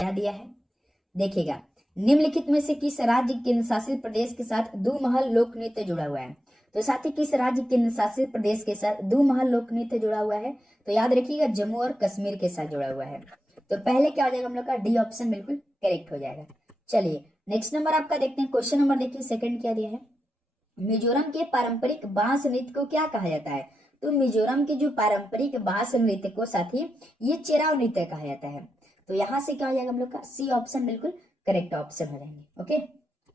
क्या दिया है, देखिएगा, निम्नलिखित में से किस राज्य केंद्र शासित प्रदेश के साथ दुमहल लोक नृत्य जुड़ा हुआ है। तो साथ ही किस राज्य केंद्र शासित प्रदेश के साथ दुमहल लोक नृत्य जुड़ा हुआ है, तो याद रखिएगा जम्मू और कश्मीर के साथ जुड़ा हुआ है। तो पहले क्या हो जाएगा हम लोग का, डी ऑप्शन बिल्कुल करेक्ट हो जाएगा। चलिए नेक्स्ट नंबर आपका देखते हैं, क्वेश्चन नंबर देखिए सेकंड क्या दिया है, मिजोरम के पारंपरिक बांस नृत्य को क्या कहा जाता है। तो मिजोरम के जो पारंपरिक बांस नृत्य को साथी ये चेराव नृत्य कहा जाता है। तो यहां से क्या हो जाएगा हम लोग का, सी ऑप्शन बिल्कुल करेक्ट ऑप्शन हो जाएंगे। ओके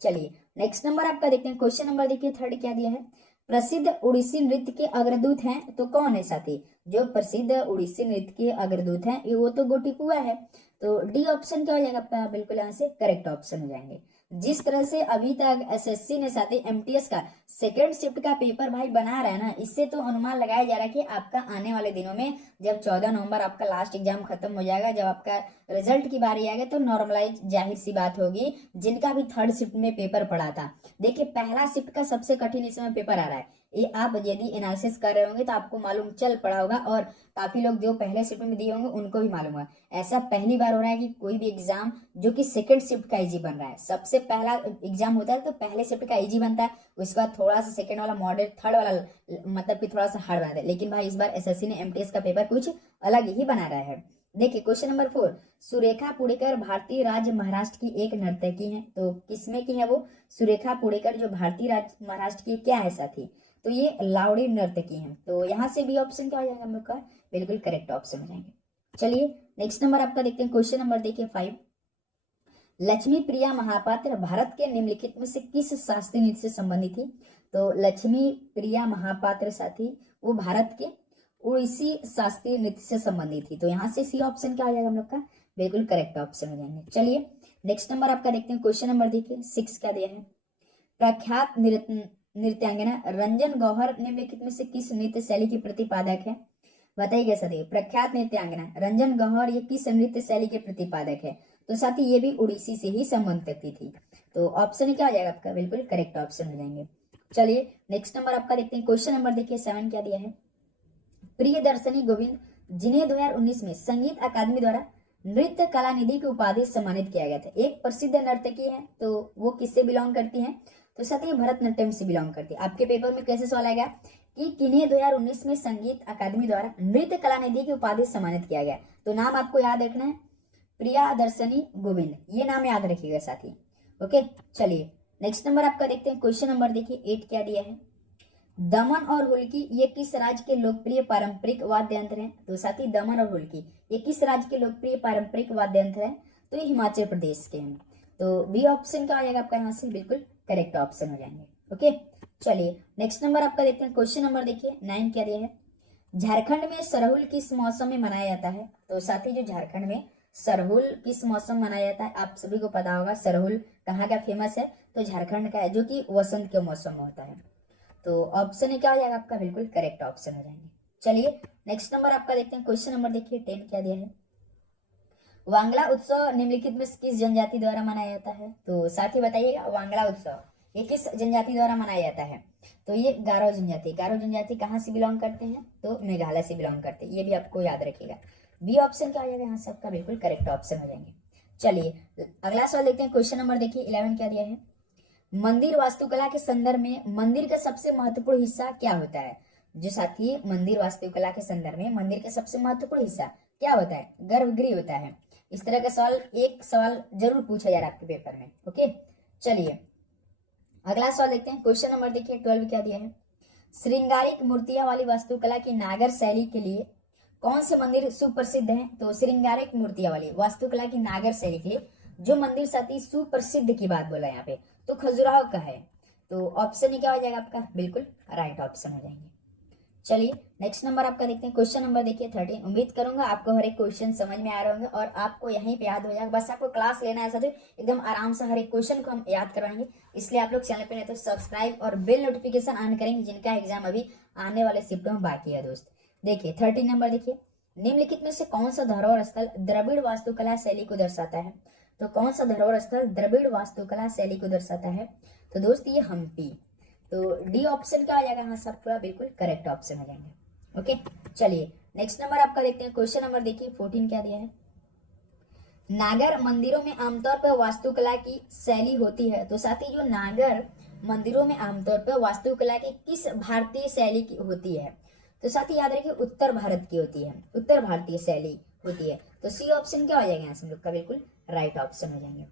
चलिए नेक्स्ट नंबर आपका देखते हैं, क्वेश्चन नंबर देखिए थर्ड क्या दिया है, प्रसिद्ध उड़ीसी नृत्य के अग्रदूत हैं तो कौन है साथी। जो प्रसिद्ध उड़ीसी नृत्य के अग्रदूत हैं ये वो तो गोटीपुआ है। तो डी ऑप्शन क्या हो जाएगा आपका, बिल्कुल यहाँ से करेक्ट ऑप्शन हो जाएंगे। जिस तरह से अभी तक एसएससी ने साथी एमटीएस का सेकंड शिफ्ट का पेपर भाई बना रहा है ना, इससे तो अनुमान लगाया जा रहा है कि आपका आने वाले दिनों में जब 14 नवंबर आपका लास्ट एग्जाम खत्म हो जाएगा, जब आपका रिजल्ट की बारी आएगा तो नॉर्मलाइज जाहिर सी बात होगी जिनका भी थर्ड शिफ्ट में पेपर पड़ा था। देखिए पहला शिफ्ट का सबसे कठिन इस समय पेपर आ रहा है, ये आप यदि एनालिसिस कर रहे होंगे तो आपको मालूम चल पड़ा होगा, और काफी लोग जो पहले शिफ्ट में दिए होंगे उनको भी मालूम होगा। ऐसा पहली बार हो रहा है कि कोई भी एग्जाम जो कि सेकंड शिफ्ट का इजी बन रहा है, सबसे पहला एग्जाम होता है तो पहले शिफ्ट का इजी बनता है, उसके बाद थोड़ा सा सेकंड वाला मॉडरेट, थर्ड वाला मतलब कि थोड़ा सा हार्ड बनता है। लेकिन भाई इस बार एसएससी ने एमटीएस का पेपर कुछ अलग ही बना रहा है। देखिए क्वेश्चन नंबर 4, सुरेखा पुड़ेकर भारतीय राज्य महाराष्ट्र की एक नर्तकी है, तो किसमें की है वो, सुरेखा पुड़ेकर जो भारतीय राज्य महाराष्ट्र की क्या है साथी, तो ये लावड़ी नर्तकी है। तो यहाँ से भी ऑप्शन क्या हो जाएगा हम लोग का, बिल्कुल करेक्ट ऑप्शन हो जाएंगे। चलिए नेक्स्ट नंबर आपका देखते हैं, क्वेश्चन नंबर देखिए 5, लक्ष्मी प्रिया महापात्र भारत के निम्नलिखित में से किस शास्त्रीय नृत्य से संबंधित थी। तो लक्ष्मी प्रिया महापात्र साथी वो भारत के उड़ीसी शास्त्रीय नृत्य से संबंधित थी। तो यहाँ से सी ऑप्शन क्या हो जाएगा हम लोग का, बिल्कुल करेक्ट ऑप्शन हो जाएंगे। चलिए नेक्स्ट नंबर आपका देखते हैं, क्वेश्चन नंबर देखिए 6 क्या दिया है, प्रख्यात नृत्यांगना रंजन गौहर निम्नलिखित में से किस नृत्य शैली की प्रतिपादक है। बताइए सर, प्रख्यात नृत्यांगना रंजन गौहर ये किस नृत्य शैली के प्रतिपादक है। तो साथ ही ये भी उड़ीसी से ही संबंध रखती थी। तो ऑप्शन क्या आ जाएगा आपका, बिल्कुल करेक्ट ऑप्शन हो जाएंगे। चलिए नेक्स्ट नंबर आपका देखते हैं, क्वेश्चन नंबर देखिए 7 क्या दिया है, प्रियदर्शनी गोविंद जिन्हें 2019 में संगीत अकादमी द्वारा नृत्य कला निधि की उपाधि से सम्मानित किया गया था, एक प्रसिद्ध नर्तकी है, तो वो किससे बिलोंग करती है। तो साथ ही भरतनाट्यम से बिलोंग करती है। आपके पेपर में कैसे सवाल आएगा कि किन्हें 2019 में संगीत अकादमी द्वारा नृत्य कला निधि की उपाधि से सम्मानित किया गया। तो नाम आपको याद रखना है, प्रियदर्शनी गोविंद, ये नाम याद रखिएगा साथी। ओके चलिए नेक्स्ट नंबर आपका देखते हैं, क्वेश्चन नंबर देखिए 8 क्या दिया है, दमन और हुल्की ये किस राज्य के लोकप्रिय पारंपरिक वाद्य यंत्र हैं। तो साथी दमन और हुल्की ये किस राज्य के लोकप्रिय पारंपरिक वाद्य यंत्र हैं, तो ये हिमाचल प्रदेश के हैं। तो बी ऑप्शन क्या हो जाएगा आपका, यहाँ से बिल्कुल करेक्ट ऑप्शन हो जाएंगे। ओके चलिए नेक्स्ट नंबर आपका देखते हैं, क्वेश्चन नंबर देखिए 9 क्या दिया है, झारखंड में सरहुल किस मौसम में मनाया जाता है। तो साथी जो झारखंड में सरहुल किस मौसम में मनाया जाता है, आप सभी को पता होगा सरहुल कहाँ का फेमस है, तो झारखंड का है, जो कि वसंत के मौसम में होता है। तो ऑप्शन क्या हो जाएगा आपका, बिल्कुल करेक्ट ऑप्शन हो जाएंगे। चलिए नेक्स्ट नंबर आपका देखते हैं, क्वेश्चन नंबर देखिए 10 क्या दिया है, वांगला उत्सव निम्नलिखित में किस जनजाति द्वारा मनाया जाता है। तो साथ ही बताइएगा वांगला उत्सव ये किस जनजाति द्वारा मनाया जाता है। तो ये गारो जनजाति, गारो जनजाति कहाँ से बिलोंग करते हैं, तो मेघालय से बिलोंग करते हैं, ये भी आपको याद रखिएगा। बी ऑप्शन क्या हो जाएगा यहाँ से आपका, बिल्कुल करेक्ट ऑप्शन हो जाएंगे। चलिए अगला सवाल देखते हैं, क्वेश्चन नंबर देखिए 11 क्या दिया है, मंदिर वास्तुकला के संदर्भ में मंदिर का सबसे महत्वपूर्ण हिस्सा क्या होता है। जो साथी मंदिर वास्तुकला के संदर्भ में मंदिर का सबसे महत्वपूर्ण हिस्सा क्या होता है, गर्भगृह होता है। इस तरह का सवाल एक सवाल जरूर पूछा जा रहा है आपके पेपर में। ओके चलिए अगला सवाल देखते हैं, क्वेश्चन नंबर देखिए 12 क्या दिया है, श्रृंगारिक मूर्तियां वाली वास्तुकला की नागर शैली के लिए कौन से मंदिर सुप्रसिद्ध हैं। तो श्रृंगारिक मूर्तियां वाली वास्तुकला की नागर शैली के लिए जो मंदिर साथी सुप्रसिद्ध की बात बोला यहाँ पे, तो खजुराहो का है। तो ऑप्शन क्या हो जाएगा आपका, बिल्कुल राइट ऑप्शन हो जाएंगे। चलिए नेक्स्ट नंबर आपका देखते हैं, क्वेश्चन नंबर देखिए 13। उम्मीद करूंगा आपको हर एक क्वेश्चन समझ में आ रहे होंगे और आपको यहीं पे याद हो जाएगा। बस आपको क्लास लेना है ऐसा तो एकदम आराम से हर एक क्वेश्चन को हम याद करवाएंगे। इसलिए आप लोग चैनल पे नहीं तो सब्सक्राइब और बेल नोटिफिकेशन ऑन करेंगे, जिनका एग्जाम अभी आने वाले शिफ्टों में बाकी है दोस्त। देखिए 13 नंबर देखिए, निम्नलिखित में से कौन सा धरोहर स्थल द्रविड़ वास्तुकला शैली को दर्शाता है। तो कौन सा धरोहर स्थल द्रविड़ वास्तुकला शैली को दर्शाता है, तो दोस्त ये हम्पी। तो डी ऑप्शन क्या आ जाएगा यहाँ सबका, बिल्कुल करेक्ट ऑप्शन हो जाएंगे। ओके चलिए नेक्स्ट नंबर आपका देखते हैं, क्वेश्चन नंबर देखिए 14 क्या दिया है, नागर मंदिरों में आमतौर पर वास्तुकला की शैली होती है। तो साथ ही जो नागर मंदिरों में आमतौर पर वास्तुकला की किस भारतीय शैली की होती है? तो साथ ही याद रखिए उत्तर भारत की होती है, उत्तर भारतीय शैली होती है। तो सी ऑप्शन क्या हो जाएगा यहाँ से हम लोग का? बिल्कुल राइट ऑप्शन हो जाएंगे।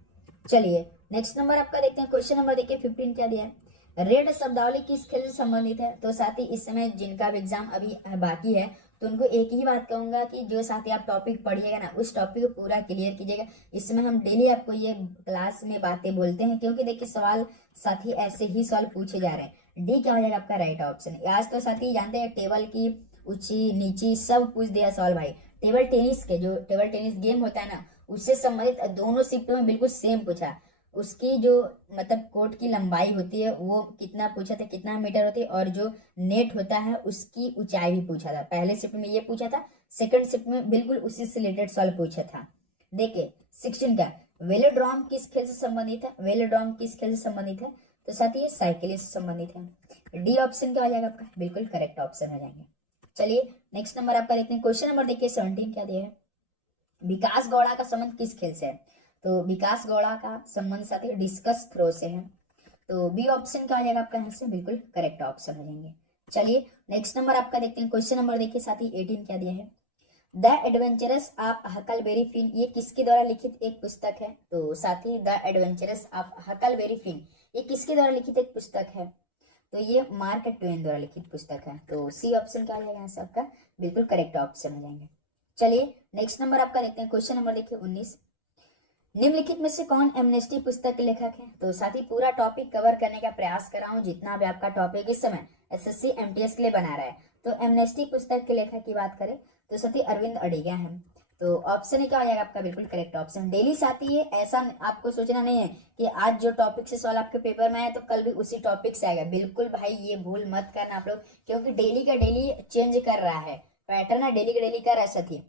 चलिए नेक्स्ट नंबर आपका देखते हैं। क्वेश्चन नंबर देखिए 15 क्या दिया है? रेड शब्दावली किस खेल से संबंधित है? तो साथ ही इस समय जिनका भी एग्जाम अभी बाकी है तो उनको एक ही बात कहूंगा कि जो साथी आप टॉपिक पढ़िएगा ना उस टॉपिक को पूरा क्लियर कीजिएगा। इसमें हम डेली आपको ये क्लास में बातें बोलते हैं, क्योंकि देखिए सवाल साथी ऐसे ही सवाल पूछे जा रहे हैं। डी क्या हो जाएगा आपका? Right option. आज तो साथी जानते हैं टेबल की ऊंची नीची सब पूछ दिया सवाल भाई। टेबल टेनिस के जो टेबल टेनिस गेम होता है ना उससे संबंधित दोनों शिफ्टों में बिल्कुल सेम पूछा। उसकी जो मतलब कोर्ट की लंबाई होती है वो कितना पूछा था, कितना मीटर होती है, और जो नेट होता है उसकी ऊंचाई भी पूछा था। पहले शिफ्ट में ये पूछा था, सेकंड शिफ्ट में बिल्कुल उसी से रिलेटेड सवाल पूछा था। देखिए 16 का वेलोड्रोम किस खेल से संबंधित है? वेलोड्रोम किस खेल से संबंधित है? तो साथ ही साइकिल से संबंधित है। डी ऑप्शन क्या हो जाएगा आपका? बिल्कुल करेक्ट ऑप्शन हो जाएंगे। चलिए नेक्स्ट नंबर आपका देखते हैं। क्वेश्चन नंबर देखिए 17 क्या दिया है? विकास गौड़ा का संबंध किस खेल से है? तो विकास गौड़ा का संबंध साथी डिस्कस थ्रो से है। तो बी ऑप्शन क्या आ जाएगा आपका यहाँ से? बिल्कुल करेक्ट ऑप्शन हो जाएंगे। चलिए नेक्स्ट नंबर आपका देखते हैं। क्वेश्चन नंबर देखिए साथी 18 क्या दिया है? The adventurous of Huckleberry Finn ये किसके द्वारा लिखित एक पुस्तक है? तो साथी the adventurous of Huckleberry Finn ये किसके द्वारा लिखित एक पुस्तक है? तो ये मार्क ट्वेन द्वारा लिखित पुस्तक है। तो सी ऑप्शन क्या आ जाएगा यहाँ से आपका? बिल्कुल करेक्ट ऑप्शन हो जाएंगे। चलिए नेक्स्ट नंबर आपका देखते हैं। क्वेश्चन नंबर देखिए 19, निम्नलिखित में से कौन एमनेस्टी पुस्तक के लेखक है? तो साथ ही पूरा टॉपिक कवर करने का प्रयास कर रहा हूँ, जितना भी आपका टॉपिक इस समय एसएससी एमटीएस के लिए बना रहा है। तो एमनेस्टी पुस्तक के लेखक की बात करें तो साथी अरविंद अडिगा है। तो ऑप्शन क्या हो जाएगा आपका? बिल्कुल करेक्ट ऑप्शन। डेली साथी ये ऐसा आपको सोचना नहीं है कि आज जो टॉपिक से सवाल आपके पेपर में आए तो कल भी उसी टॉपिक से आएगा। बिल्कुल भाई ये भूल मत करना आप लोग, क्योंकि डेली का डेली चेंज कर रहा है पैटर्न, है डेली का डेली का रहा है साथी,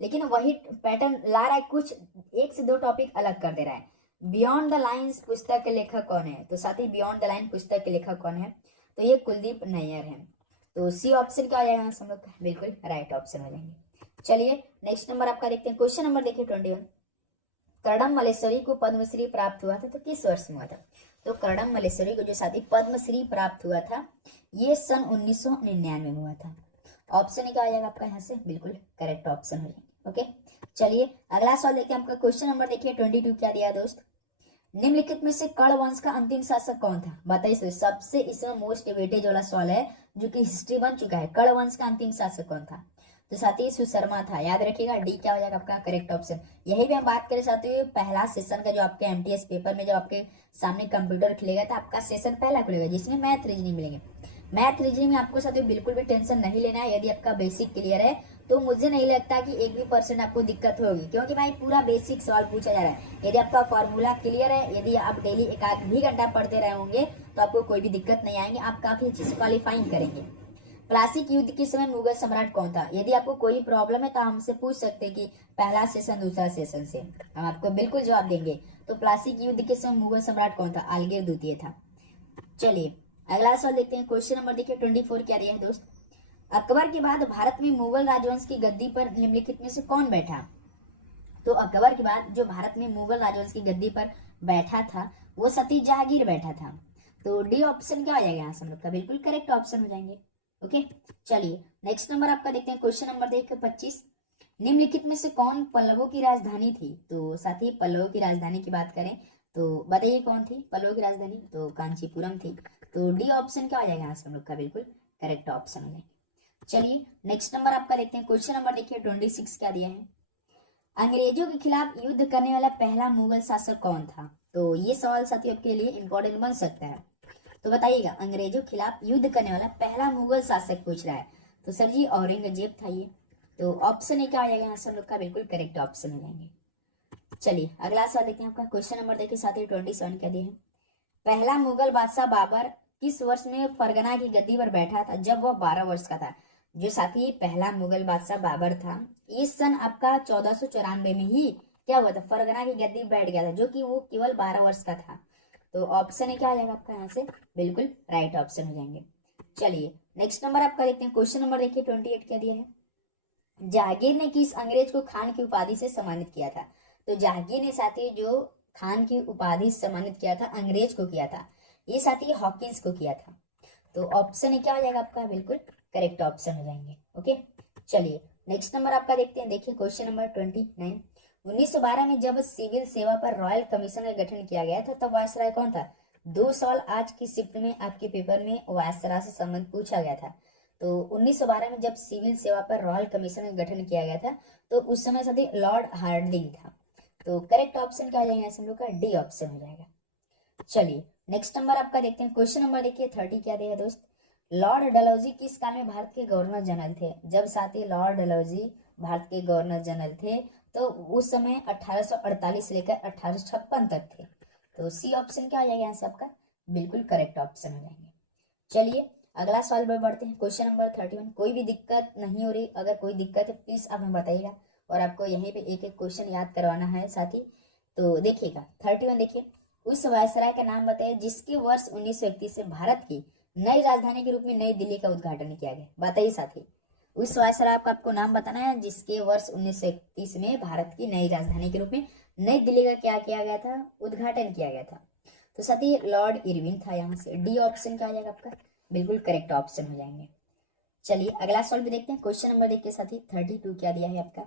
लेकिन वही पैटर्न ला रहा है, कुछ एक से दो टॉपिक अलग कर दे रहा है। बियॉन्ड द लाइन्स पुस्तक के लेखक कौन है? तो साथ ही बियॉन्ड द लाइन पुस्तक के लेखक कौन है? तो ये कुलदीप नैयर है। तो सी ऑप्शन क्या आ जाएगा हम लोग? बिल्कुल राइट ऑप्शन हो जाएंगे। चलिए नेक्स्ट नंबर आपका देखते हैं। क्वेश्चन नंबर देखिए 21, कर्णम मल्लेश्वरी को पद्मश्री प्राप्त हुआ था तो किस वर्ष में हुआ था? तो कर्णम मल्लेश्वरी को जो साथी पद्मश्री प्राप्त हुआ था ये सन 1999 में हुआ था। ऑप्शन क्या आ जाएगा आपका यहाँ से? बिल्कुल करेक्ट ऑप्शन हो जाएगा। ओके चलिए अगला सवाल देखते हैं। आपका क्वेश्चन नंबर देखिए 22 क्या दिया दोस्त? निम्नलिखित में से कर्ण वंश का अंतिम शासक कौन था? बताइए। सबसे इसमें मोस्ट वेटेज वाला सवाल है जो कि हिस्ट्री बन चुका है। कर्ण वंश का अंतिम शासक कौन था? तो साथी सुशर्मा था। याद रखिएगा डी क्या हो जाएगा आपका? Correct option. यही भी हम बात करें साथी पहला सेशन का, जो आपके एमटीएस पेपर में जब आपके सामने कंप्यूटर खुलेगा तो आपका सेशन पहला खुलेगा जिसमें मैथ रीजनिंग मिलेंगे। मैथ रीजनिंग में आपको साथियों बिल्कुल भी टेंशन नहीं लेना है। यदि आपका बेसिक क्लियर है तो मुझे नहीं लगता कि 1% आपको दिक्कत होगी, क्योंकि भाई पूरा बेसिक सवाल पूछा जा रहा है। यदि आपका फॉर्मूला क्लियर है, यदि आप डेली एक आध भी घंटा पढ़ते रहे होंगे तो आपको कोई भी दिक्कत नहीं आएंगे, आप काफी अच्छे से क्वालिफाइंग करेंगे। प्लासी युद्ध के समय मुगल सम्राट कौन था? यदि आपको कोई प्रॉब्लम है तो हमसे पूछ सकते हैं कि पहला सेशन दूसरा सेशन से, हम आपको बिल्कुल जवाब देंगे। तो प्लासी युद्ध के समय मुगल सम्राट कौन था? आलगीर द्वितीय था। चलिए अगला सवाल देखते हैं। क्वेश्चन नंबर देखिए 24 क्या दिया है दोस्त? अकबर के बाद भारत में मुगल राजवंश की गद्दी पर निम्नलिखित में से कौन बैठा? तो अकबर के बाद जो भारत में मुगल राजवंश की गद्दी पर बैठा था वो सती जहांगीर बैठा था। तो डी ऑप्शन क्या हो जाएगा यहाँ से हम लोग का? बिल्कुल करेक्ट ऑप्शन हो जाएंगे। ओके चलिए नेक्स्ट नंबर आपका देखते हैं। क्वेश्चन नंबर देखिए 25, निम्नलिखित में से कौन पल्लवों की राजधानी थी? तो साथ ही पल्लवों की राजधानी की बात करें तो बताइए कौन थी पल्लवों की राजधानी? तो कांचीपुरम थी। तो डी ऑप्शन क्या आ जाएगा यहाँ से हम लोग का? बिल्कुल करेक्ट ऑप्शन हो जाएगा। चलिए नेक्स्ट नंबर आपका देखते हैं। क्वेश्चन नंबर देखिए 26 क्या दिया है? अंग्रेजों के खिलाफ युद्ध करने वाला पहला मुगल शासक कौन था? तो ये सवाल साथियों आपके लिए इंपॉर्टेंट बन सकता है। तो बताइएगा, अंग्रेजों के खिलाफ युद्ध करने वाला पहला मुगल शासक पूछ रहा है। तो सर जी औरंगजेब था ये। तो ऑप्शन ए क्या आ जाएगा यहाँ से हम लोग का? बिल्कुल करेक्ट ऑप्शन हो जाएंगे। चलिए अगला सवाल देखते हैं। आपका क्वेश्चन नंबर देखिए साथी 27 क्या दिया है? पहला मुगल बादशाह बाबर किस वर्ष में फरगना की गद्दी पर बैठा था जब वह 12 वर्ष का था? जो साथी पहला मुगल बादशाह बाबर था इस सन आपका 1494 में ही क्या हुआ था? फरगना की गद्दी बैठ गया था, जो कि वो केवल 12 वर्ष का था। तो ऑप्शन है क्या आ जाएगा आपका यहाँ से? बिल्कुल राइट ऑप्शन हो जाएंगे। चलिए नेक्स्ट नंबर आपका देखते हैं। क्वेश्चन नंबर देखिए 28 क्या दिया है? जहांगीर ने किस अंग्रेज को खान की उपाधि से सम्मानित किया था? तो जहांगीर ने साथी जो खान की उपाधि सम्मानित किया था, अंग्रेज को किया था, ये साथी हॉकिंस को किया था। तो ऑप्शन ए क्या हो जाएगा आपका, बिल्कुल करेक्ट ऑप्शन हो जाएंगे। ओके, चलिए नेक्स्ट नंबर आपका देखते हैं। देखिए क्वेश्चन नंबर 29। 1912 में जब सिविल सेवा पर रॉयल कमीशन का गठन किया गया था तब वायसराय कौन था? 2 सवाल आज की शिफ्ट में आपके पेपर में वायसराय से संबंध पूछा गया था। तो 1912 में जब सिविल सेवा पर रॉयल कमीशन का गठन किया गया था तो उस समय साथी लॉर्ड हार्डिंग था। तो करेक्ट ऑप्शन क्या हो जाएगा हम लोग का, डी ऑप्शन हो जाएगा। चलिए नेक्स्ट नंबर आपका देखते हैं। क्वेश्चन नंबर देखिए 30 क्या दिया दोस्त। लॉर्ड डलहौजी किस काल में भारत के गवर्नर जनरल थे? जब साथी लॉर्ड डलहौजी भारत के गवर्नर जनरल थे तो उस समय 1848 से लेकर 1856 तक थे। तो सी ऑप्शन क्या हो जाएगा यहाँ से आपका, बिल्कुल करेक्ट ऑप्शन हो जाएंगे। चलिए अगला सवाल पर बढ़ते हैं। Question number 31। कोई भी दिक्कत नहीं हो रही, अगर कोई दिक्कत है प्लीज आप हमें बताइएगा और आपको यहीं पे एक एक क्वेश्चन याद करवाना है साथी। तो देखिएगा 31 देखिए, उस वायसराय का नाम बताइए जिसके वर्ष 1931 से भारत की नई राजधानी के रूप में नई दिल्ली का उद्घाटन किया गया। बताइए साथी, उस वायसराय का आपको नाम बताना है जिसके वर्ष 1931 में भारत की नई राजधानी के रूप में नई दिल्ली का क्या किया गया था, उद्घाटन किया गया था। तो साथी लॉर्ड इरविन था। यहाँ से डी ऑप्शन क्या आ जाएगा आपका, बिल्कुल करेक्ट ऑप्शन हो जाएंगे। चलिए अगला सवाल भी देखते हैं। क्वेश्चन नंबर देखिए साथी 32 क्या दिया है आपका।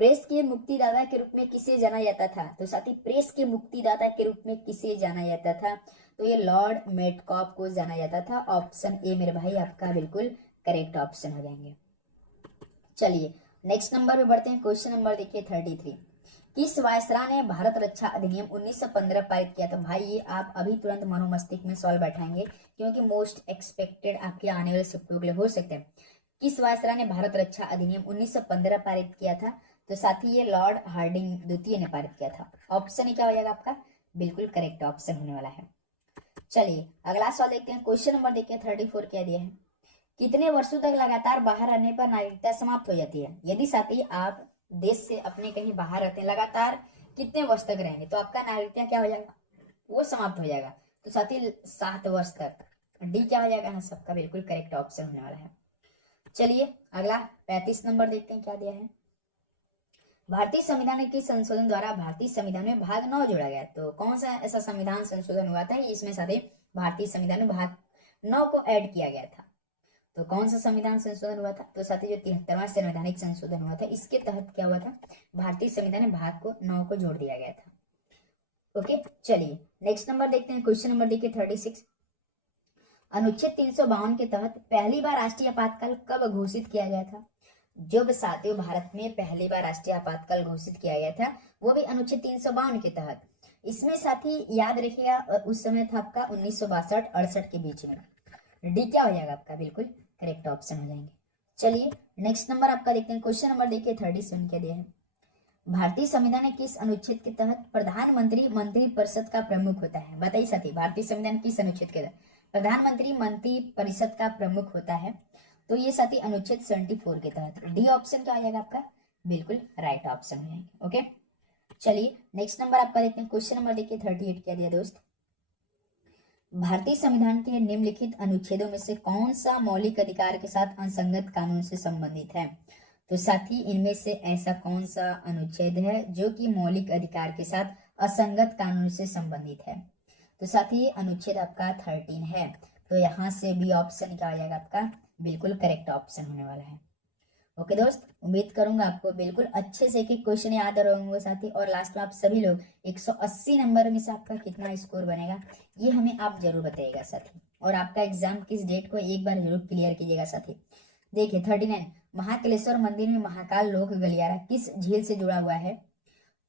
प्रेस के मुक्तिदाता के रूप में किसे जाना जाता था? तो साथी प्रेस के मुक्तिदाता के रूप में किसे जाना जाता था? तो ये लॉर्ड मेटकॉफ को जाना जाता था। ऑप्शन ए मेरे भाई आपका बिल्कुल करेक्ट ऑप्शन हो जाएंगे। चलिए नेक्स्ट नंबर पे बढ़ते हैं। क्वेश्चन नंबर देखिए 33। किस वायसराय ने भारत रक्षा अधिनियम 1915 पारित किया था? भाई ये आप अभी तुरंत मनो मस्तिष्क में सवाल बैठाएंगे क्योंकि मोस्ट एक्सपेक्टेड आपके आने वाले शिफ्टों के लिए हो सकते हैं। किस वायसराय ने भारत रक्षा अधिनियम 1915 पारित किया था? तो साथी ये लॉर्ड हार्डिंग द्वितीय ने पारित किया था। ऑप्शन क्या हो जाएगा आपका, बिल्कुल करेक्ट ऑप्शन होने वाला है। चलिए अगला सवाल देखते हैं। क्वेश्चन नंबर देखिए 34 क्या दिया है। कितने वर्षों तक लगातार बाहर रहने पर नागरिकता समाप्त हो जाती है? यदि साथी आप देश से अपने कहीं बाहर रहते हैं लगातार कितने वर्ष तक रहेंगे तो आपका नागरिकता क्या हो जाएगा, वो समाप्त हो जाएगा। तो साथी 7 वर्ष तक। डी क्या हो जाएगा सबका, बिल्कुल करेक्ट ऑप्शन होने वाला है। चलिए अगला 35 नंबर देखते हैं क्या दिया है। भारतीय संविधान के संशोधन द्वारा भारतीय संविधान में भाग 9 जोड़ा गया। तो कौन सा ऐसा संविधान संशोधन हुआ था इसमें साथी भारतीय संविधान में भाग 9 को ऐड किया गया था? तो कौन सा संविधान संशोधन हुआ था? तो साथी जो 73वां संवैधानिक संशोधन हुआ था इसके तहत क्या हुआ था, भारतीय संविधान में भाग को 9 को जोड़ दिया गया था। ओके चलिए नेक्स्ट नंबर देखते हैं। क्वेश्चन नंबर देखिए 36। अनुच्छेद 352 के तहत पहली बार राष्ट्रीय आपातकाल कब घोषित किया गया था? जब साथियों भारत में पहली बार राष्ट्रीय आपातकाल घोषित किया गया था वो भी अनुच्छेद 352 के तहत। इसमें साथी याद रखिएगा उस समय था आपका 1962-68 के बीच में। डी क्या हो जाएगा आपका, बिल्कुल करेक्ट ऑप्शन हो जाएंगे। चलिए नेक्स्ट नंबर आपका देखते हैं। क्वेश्चन नंबर देखिए 37 क्या दिया है। भारतीय संविधान में किस अनुच्छेद के तहत प्रधानमंत्री मंत्री परिषद का प्रमुख होता है? बताइए साथी भारतीय संविधान किस अनुच्छेद के तहत प्रधानमंत्री मंत्री परिषद का प्रमुख होता है? तो ये साथी अनुच्छेद 74 के तहत। डी ऑप्शन क्या आ जाएगा आपका, बिल्कुल राइट ऑप्शन हो जाएगा। ओके चलिए नेक्स्ट नंबर आपका देखते हैं। क्वेश्चन नंबर देखिए 38 क्या दिया दोस्त। भारतीय संविधान के निम्नलिखित अनुच्छेदों में से कौन सा मौलिक अधिकार के साथ असंगत कानून से संबंधित है? तो साथी इनमें से ऐसा कौन सा अनुच्छेद है जो कि मौलिक अधिकार के साथ असंगत कानून से संबंधित है? तो साथी ये अनुच्छेद आपका 13 है। तो यहाँ से भी ऑप्शन क्या आ जाएगा आपका, बिल्कुल करेक्ट ऑप्शन होने वाला है। ओके दोस्त, उम्मीद करूंगा आपको बिल्कुल अच्छे से एक एक क्वेश्चन याद रहेंगे साथी। और लास्ट में आप सभी लोग 180 नंबर में से आपका कितना स्कोर बनेगा ये हमें आप जरूर बताइएगा साथी। और आपका एग्जाम किस डेट को एक बार जरूर क्लियर कीजिएगा साथी। देखिए 39, महाकालेश्वर मंदिर में महाकाल लोक गलियारा किस झील से जुड़ा हुआ है?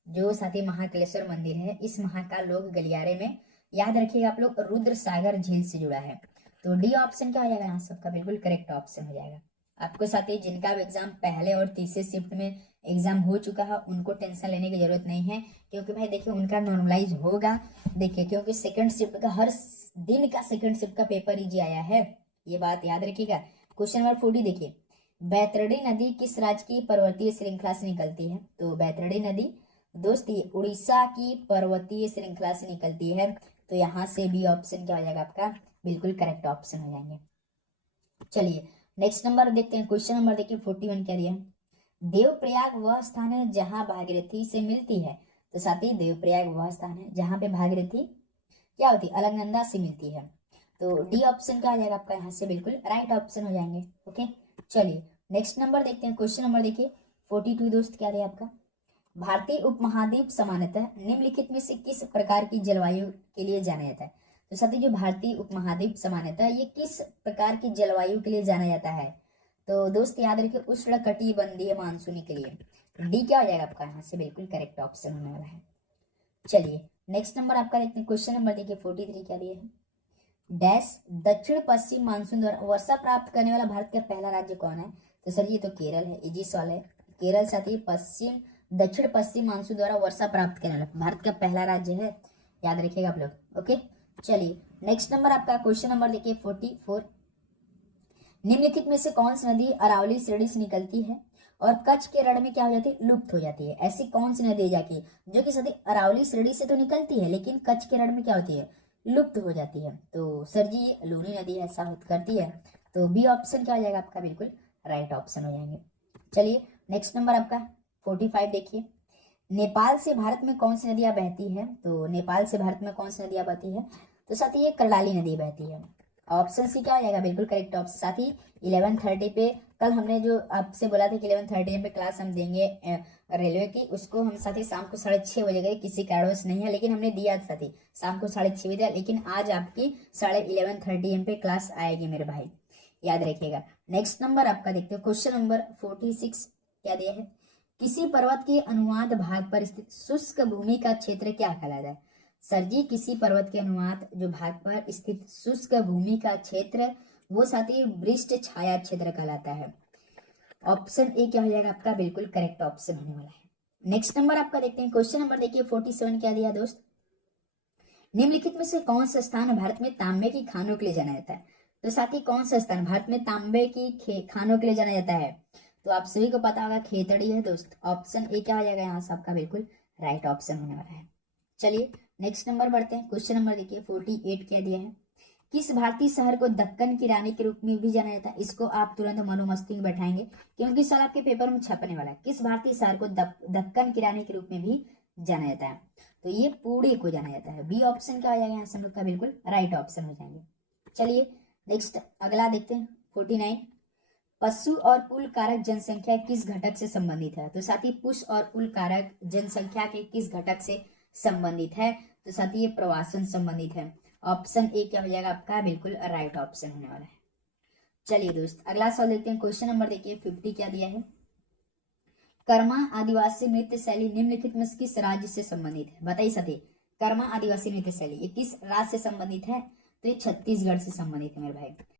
जो साथी महाकालेश्वर मंदिर है इस महाकाल लोक गलियारे में याद रखिएगा आप लोग रुद्र सागर झील से जुड़ा है। तो डी ऑप्शन क्या हो जाएगा यहाँ सबका, बिल्कुल करेक्ट ऑप्शन हो जाएगा। आपको साथी जिनका एग्जाम पहले और तीसरे शिफ्ट में एग्जाम हो चुका है उनको टेंशन लेने की जरूरत नहीं है क्योंकि भाई देखिए उनका नॉर्मलाइज होगा। देखिए क्योंकि सेकंड शिफ्ट का हर दिन का सेकंड शिफ्ट का पेपर इजी आया है, ये बात याद रखिएगा। क्वेश्चन नंबर 40 देखिए, बैतरणी नदी किस राज्य की पर्वतीय श्रृंखला से निकलती है? तो बैतरणी नदी दोस्त ये उड़ीसा की पर्वतीय श्रृंखला से निकलती है। तो यहाँ से भी ऑप्शन क्या हो जाएगा आपका, बिल्कुल करेक्ट ऑप्शन हो जाएंगे। चलिए नेक्स्ट नंबर देखते हैं। क्वेश्चन नंबर देखिए 41 क्या दिया है। देवप्रयाग वह स्थान है जहां भागीरथी से मिलती है। तो साथी देवप्रयाग वह स्थान है जहां पे भागीरथी क्या होती है, अलकनंदा से मिलती है। तो डी ऑप्शन क्या आ जाएगा आपका यहाँ से बिल्कुल राइट ऑप्शन हो जाएंगे। ओके, चलिए नेक्स्ट नंबर देखते हैं। क्वेश्चन नंबर देखिए 42 दोस्त, क्या है आपका, भारतीय उपमहाद्वीप सामान्यतः निम्नलिखित में से किस प्रकार की जलवायु के लिए जाना जाता है। तो साथी जो भारतीय उपमहाद्वीप सामान्यतः ये किस प्रकार की जलवायु के लिए जाना जाता है। तो दोस्त याद रखिए उष्ण कटिबंधीय मानसूनी के लिए। डी क्या हो जाएगा आपका यहाँ से बिल्कुल करेक्ट ऑप्शन होने वाला है। चलिए नेक्स्ट नंबर आपका देखते हैं। क्वेश्चन नंबर देखिए 43 क्या दिया है, डैश दक्षिण पश्चिम मानसून द्वारा वर्षा प्राप्त करने वाला भारत का पहला राज्य कौन है। तो सर ये तो केरल है, इजी सवाल है। केरल साथ ही दक्षिण पश्चिम मानसून द्वारा वर्षा प्राप्त करने वाला भारत का पहला राज्य है, याद रखिएगा आप लोग। ओके, चलिए नेक्स्ट नंबर आपका क्वेश्चन नंबर देखिए 44, निम्नलिखित में से कौन सी नदी अरावली श्रेणी से निकलती है और कच्छ के रण में क्या हो जाती है, लुप्त हो जाती है। ऐसी कौन सी नदी जाती है जो कि सदी अरावली श्रेणी से तो निकलती है लेकिन कच्छ के रण में क्या होती है, लुप्त हो जाती है। तो सर जी ये लूनी नदी ऐसा करती है। तो बी ऑप्शन क्या हो जाएगा आपका बिल्कुल राइट ऑप्शन हो जाएंगे। चलिए नेक्स्ट नंबर आपका 45 देखिए, नेपाल से भारत में कौन सी नदियां बहती है। तो नेपाल से भारत में कौन सी नदियां बहती है। तो साथ ही ये कर्णाली नदी बहती है। ऑप्शन सी क्या हो जाएगा बिल्कुल करेक्ट ऑप्शन। साथ ही 11:30 पे कल हमने जो आपसे बोला था कि 11:30 पे क्लास हम देंगे रेलवे की, उसको हम साथ ही शाम को 6:30 बजे गए, किसी कारणवश नहीं है लेकिन हमने दिया साथ ही शाम को 6:30 बजे, लेकिन आज आपकी 11:30 पे क्लास आएगी मेरे भाई, याद रखिएगा। नेक्स्ट नंबर आपका देखते हैं क्वेश्चन नंबर 46 क्या दिया है, किसी पर्वत के अनुवाद भाग पर स्थित शुष्क भूमि का क्षेत्र क्या कहलाता है। सर जी किसी पर्वत के अनुवाद जो भाग पर स्थित शुष्क भूमि का क्षेत्र वो साथी वृष्ट छाया क्षेत्र कहलाता है। ऑप्शन ए क्या हो जाएगा आपका बिल्कुल करेक्ट ऑप्शन होने वाला है। नेक्स्ट नंबर आपका देखते हैं। क्वेश्चन नंबर देखिए 47 क्या दिया दोस्त, निम्नलिखित में से कौन सा स्थान भारत में तांबे की खानों के लिए जाना जाता है। तो साथी कौन सा स्थान भारत में तांबे की खानों के लिए जाना जाता है। तो आप सभी को पता होगा खेतड़ी है दोस्त। ऑप्शन ए क्या हो जाएगा यहाँ से आपका बिल्कुल राइट ऑप्शन होने वाला है। चलिए नेक्स्ट नंबर बढ़ते हैं। क्वेश्चन नंबर देखिए 48 क्या दिया है, किस भारतीय शहर को दक्कन की रानी के रूप में भी जाना जाता है। इसको आप तुरंत मनोमस्ती में बैठाएंगे क्योंकि सवाल आपके पेपर में छपने वाला है। किस भारतीय शहर को दक्कन की रानी के रूप में भी जाना जाता है। तो ये पुणे को जाना जाता है। बी ऑप्शन क्या आ जाएगा यहाँ से हम लोग का बिल्कुल राइट ऑप्शन हो जाएंगे। चलिए नेक्स्ट अगला देखते हैं 49, पशु और पुल कारक जनसंख्या किस घटक से संबंधित है। तो साथ ही पुश और पुल कारक जनसंख्या के किस घटक से संबंधित है। तो साथ ही ये प्रवासन संबंधित है। ऑप्शन ए क्या हो जाएगा आपका बिल्कुल राइट ऑप्शन होने वाला है। चलिए दोस्त अगला सवाल देखते हैं। क्वेश्चन नंबर देखिए 50 क्या दिया है, कर्मा आदिवासी नृत्य शैली निम्नलिखित में किस राज्य से संबंधित है। बताइए साथी कर्मा आदिवासी नृत्य शैली ये किस राज्य से संबंधित है। तो ये छत्तीसगढ़ से संबंधित है मेरे भाई।